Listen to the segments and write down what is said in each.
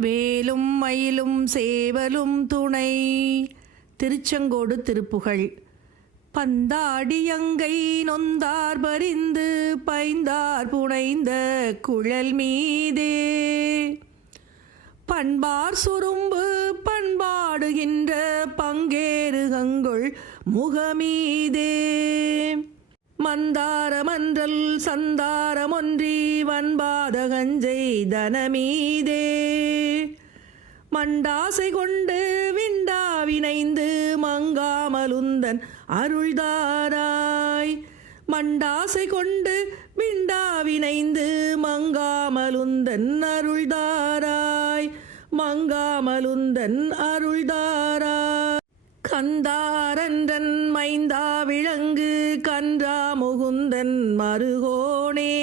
வேலும் மயிலும் சேவலும் துணை. திருச்செங்கோடு திருப்புகழ். பந்தாடியங்கை நொந்தார் பரிந்து பைந்தார் புனைந்த குழல் மீதே பண்பார் சுரும்பு பண்பாடுகின்ற பங்கேறுகங்கொள் முகமீதே மந்தாரமன்றல் சந்தாரமொன்றி வன்பாதகஞ்சை தனமீதே மண்டாசை கொண்டு விண்டாவினைந்து மங்காமலுந்தன் அருள்தாராய். மண்டாசை கொண்டு விண்டாவினைந்து மங்காமலுந்தன் அருள்தாராய். மங்காமலுந்தன் அருள்தாராய். கந்தாரன்றன் மைந்தா விளங்கு கன்றா முகுந்தன் மருகோனே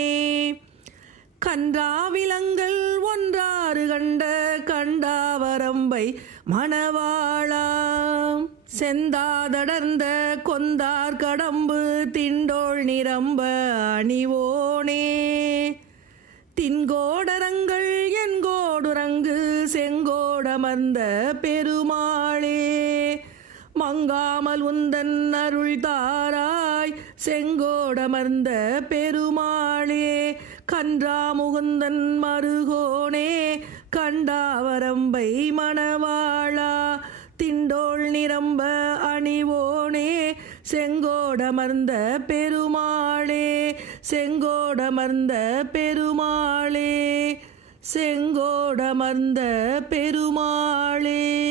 கன்றா விலங்கல் ஒன்றாறு கண்ட கண்டாவரம்பை மணவாளாம். செந்தாதடர்ந்த கொந்தார் கடம்பு திண்டோள் நிரம்ப அணிவோனே தின்கோடரங்கள் என்கோடுரங்கு செங்கோடமர்ந்த பெருமாளே மங்காமல் உந்தன் அருள் தாராய். செங்கோடமர்ந்த பெருமாளே கன்றா முகுந்தன் மருகோனே கண்டாவரம்பை மணவாளா திண்டோள் நிரம்ப அணிவோனே செங்கோடமர்ந்த பெருமாளே. செங்கோடமர்ந்த பெருமாளே. செங்கோடமர்ந்த பெருமாளே.